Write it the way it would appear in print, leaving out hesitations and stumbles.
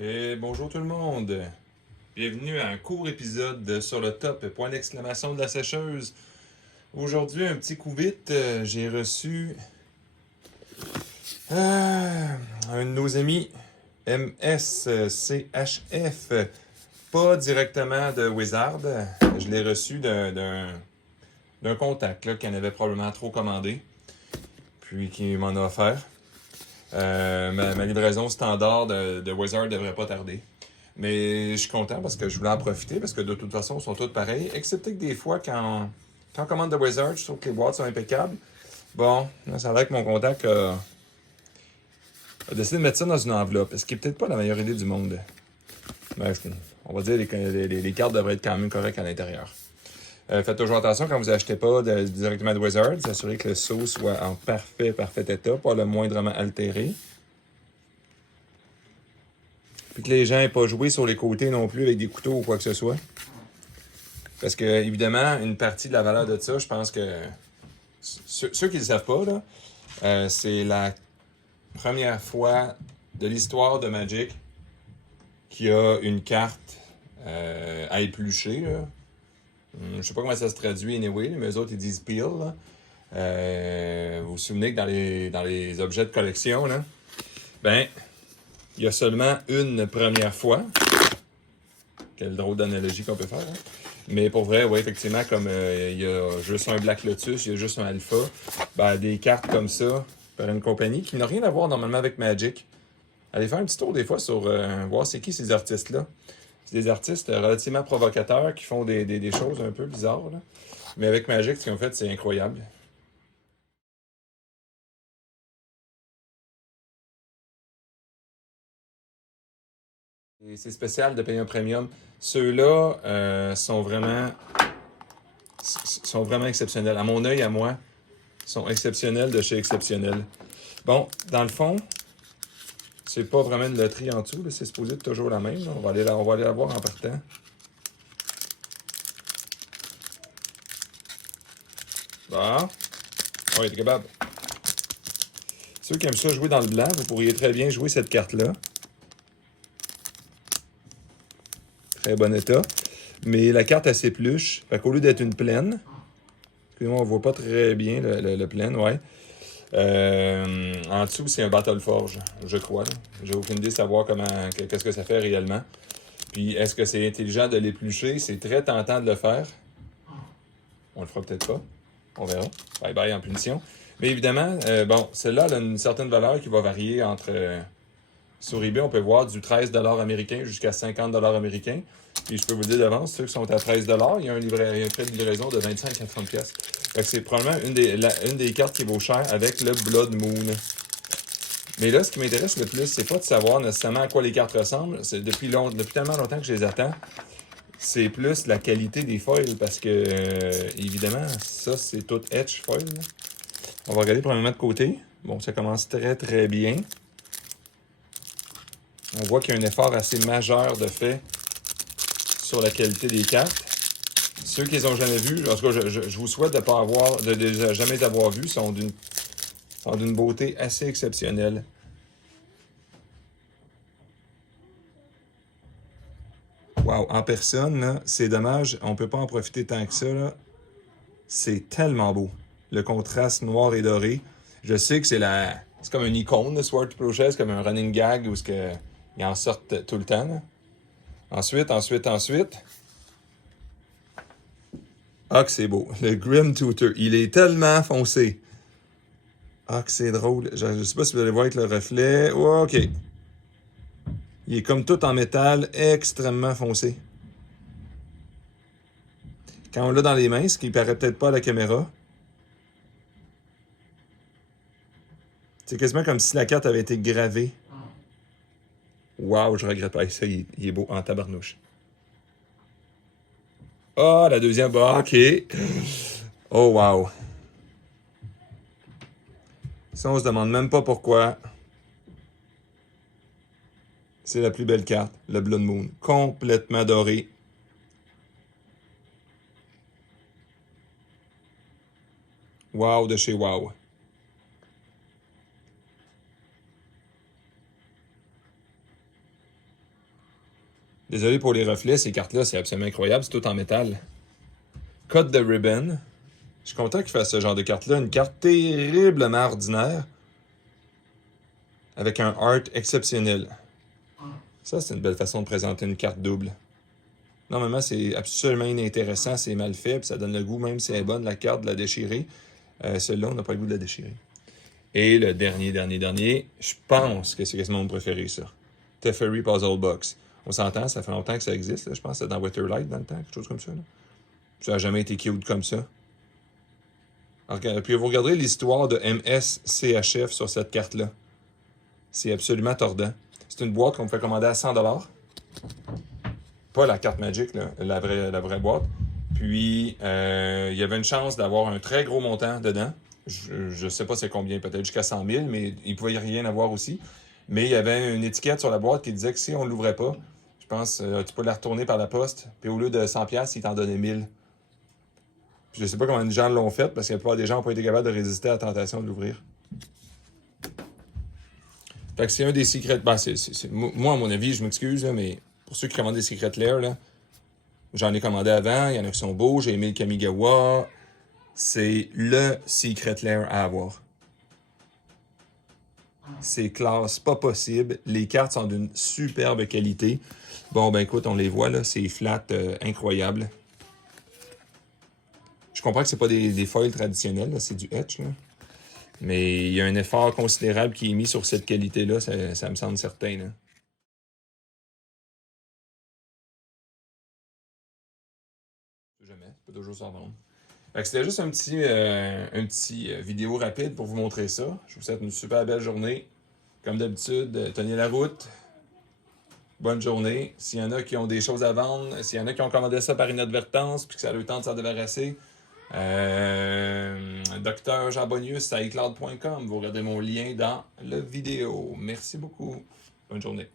Et bonjour tout le monde. Bienvenue à un court épisode de Sur le top, point d'exclamation de la sécheuse. Aujourd'hui, un petit coup vite, j'ai reçu un de nos amis MSCHF, pas directement de Wizard. Je l'ai reçu d'un contact là, qui en avait probablement trop commandé, puis qui m'en a offert. Ma livraison standard de Wizard devrait pas tarder. Mais je suis content parce que je voulais en profiter parce que de toute façon, ils sont tous pareils. Excepté que des fois, quand on commande de Wizard, je trouve que les boîtes sont impeccables. Bon, là, ça a l'air que mon contact a décidé de mettre ça dans une enveloppe. Ce qui est peut-être pas la meilleure idée du monde. Bref, on va dire que les cartes devraient être quand même correctes à l'intérieur. Faites toujours attention quand vous achetez pas directement de Wizard. S'assurer que le seau soit en parfait état, pas le moindrement altéré. Puis que les gens n'aient pas joué sur les côtés non plus avec des couteaux ou quoi que ce soit. Parce que, évidemment, une partie de la valeur de ça, je pense que ceux qui ne le savent pas, là, c'est la première fois de l'histoire de Magic qu'il y a une carte à éplucher. Là. Je sais pas comment ça se traduit anyway, mais eux autres ils disent peel. Là. Vous vous souvenez que dans les objets de collection, là, ben, il y a seulement une première fois. Quelle drôle d'analogie qu'on peut faire. Hein? Mais pour vrai, oui, effectivement, comme il y a juste un Black Lotus, il y a juste un Alpha, ben, des cartes comme ça, par une compagnie qui n'a rien à voir normalement avec Magic. Allez faire un petit tour des fois sur voir c'est qui ces artistes-là. C'est des artistes relativement provocateurs qui font des choses un peu bizarres. Là. Mais avec Magic, ce qu'ils ont fait, c'est incroyable. Et c'est spécial de payer un premium. Ceux-là sont vraiment exceptionnels. À mon œil, à moi, sont exceptionnels de chez exceptionnel. Bon, dans le fond, c'est pas vraiment une loterie en dessous, là, c'est supposé être toujours la même. Là. On va aller la voir en partant. Bon, ouais, t'es capable. Ceux qui aiment ça jouer dans le blanc, vous pourriez très bien jouer cette carte-là. Très bon état. Mais la carte, elle s'épluche. Fait qu'au lieu d'être une plaine, excusez-moi, on voit pas très bien le plaine, ouais. En dessous, c'est un Battle Forge, je crois. J'ai aucune idée de savoir qu'est-ce que ça fait réellement. Puis, est-ce que c'est intelligent de l'éplucher? C'est très tentant de le faire. On le fera peut-être pas. On verra. Bye bye en punition. Mais évidemment, bon, celle-là elle a une certaine valeur qui va varier entre. Sur eBay, on peut voir du 13$ américain jusqu'à 50$ américain. Puis je peux vous dire d'avance, ceux qui sont à 13$, il y a il y a un frais de livraison de 25 à 30$. Fait que c'est probablement une des cartes qui vaut cher avec le Blood Moon. Mais là, ce qui m'intéresse le plus, c'est pas de savoir nécessairement à quoi les cartes ressemblent. C'est depuis tellement longtemps que je les attends. C'est plus la qualité des foils parce que, évidemment, ça, c'est tout etch foil. Là. On va regarder premièrement de côté. Bon, ça commence très bien. On voit qu'il y a un effort assez majeur de fait sur la qualité des cartes. Ceux qui les ont jamais vus, en tout cas, je vous souhaite de pas avoir, de jamais les avoir vus, sont d'une beauté assez exceptionnelle. Wow, en personne, là, c'est dommage, on peut pas en profiter tant que ça. Là. C'est tellement beau. Le contraste noir et doré. Je sais que c'est comme une icône, le Sword Project, c'est comme un running gag où ils en sortent tout le temps. Là. Ensuite. Ah, que c'est beau. Le Grim Tutor. Il est tellement foncé. Ah, que c'est drôle. Je sais pas si vous allez voir avec le reflet. Oh, ok. Il est comme tout en métal, extrêmement foncé. Quand on l'a dans les mains, ce qui paraît peut-être pas à la caméra, c'est quasiment comme si la carte avait été gravée. Waouh, je regrette pas. Ça, il est beau en tabarnouche. Ah, la deuxième. Bah, ok. Oh, wow. Ça, on se demande même pas pourquoi. C'est la plus belle carte, le Blood Moon. Complètement doré. Wow de chez Wow. Désolé pour les reflets, ces cartes-là, c'est absolument incroyable. C'est tout en métal. Cut the Ribbon. Je suis content qu'il fasse ce genre de carte-là. Une carte terriblement ordinaire. Avec un art exceptionnel. Ça, c'est une belle façon de présenter une carte double. Normalement, c'est absolument inintéressant, c'est mal fait, puis ça donne le goût, même si elle est bonne, la carte, de la déchirer. Celle-là, on n'a pas le goût de la déchirer. Et le dernier, je pense que c'est quasiment mon préféré, ça. Teferi Puzzle Box. On s'entend, ça fait longtemps que ça existe, là, je pense que c'était dans Wetterlight dans le temps, quelque chose comme ça. Là. Ça n'a jamais été cute comme ça. Alors, puis vous regarderez l'histoire de MSCHF sur cette carte-là. C'est absolument tordant. C'est une boîte qu'on me fait commander à 100$. Pas la carte Magic, là, la vraie boîte. Puis, il y avait une chance d'avoir un très gros montant dedans. Je sais pas c'est combien, peut-être jusqu'à 100 000, mais il pouvait rien avoir aussi. Mais il y avait une étiquette sur la boîte qui disait que si on ne l'ouvrait pas, je pense, tu peux la retourner par la poste. Puis au lieu de 100$, il t'en donnait 1000. Puis je sais pas comment les gens l'ont fait, parce que la plupart des gens n'ont pas été capables de résister à la tentation de l'ouvrir. Fait que c'est un des secrets... Ben, moi, à mon avis, je m'excuse, là, mais pour ceux qui commandent des Secret Lair, là, j'en ai commandé avant, il y en a qui sont beaux, j'ai aimé le Kamigawa. C'est le Secret Lair à avoir. C'est classe, pas possible. Les cartes sont d'une superbe qualité. Bon, ben écoute, on les voit, là, c'est flat, incroyable. Je comprends que c'est pas des foils traditionnels, là, c'est du etch, là. Mais il y a un effort considérable qui est mis sur cette qualité-là, ça me semble certain, là. Jamais, tu peux toujours s'en vendre. C'était juste un petit vidéo rapide pour vous montrer ça. Je vous souhaite une super belle journée. Comme d'habitude, tenez la route. Bonne journée. S'il y en a qui ont des choses à vendre, s'il y en a qui ont commandé ça par inadvertance puis que ça a eu le temps de s'en débarrasser, Dr Jean Bonius à iCloud.com. Vous regardez mon lien dans la vidéo. Merci beaucoup. Bonne journée.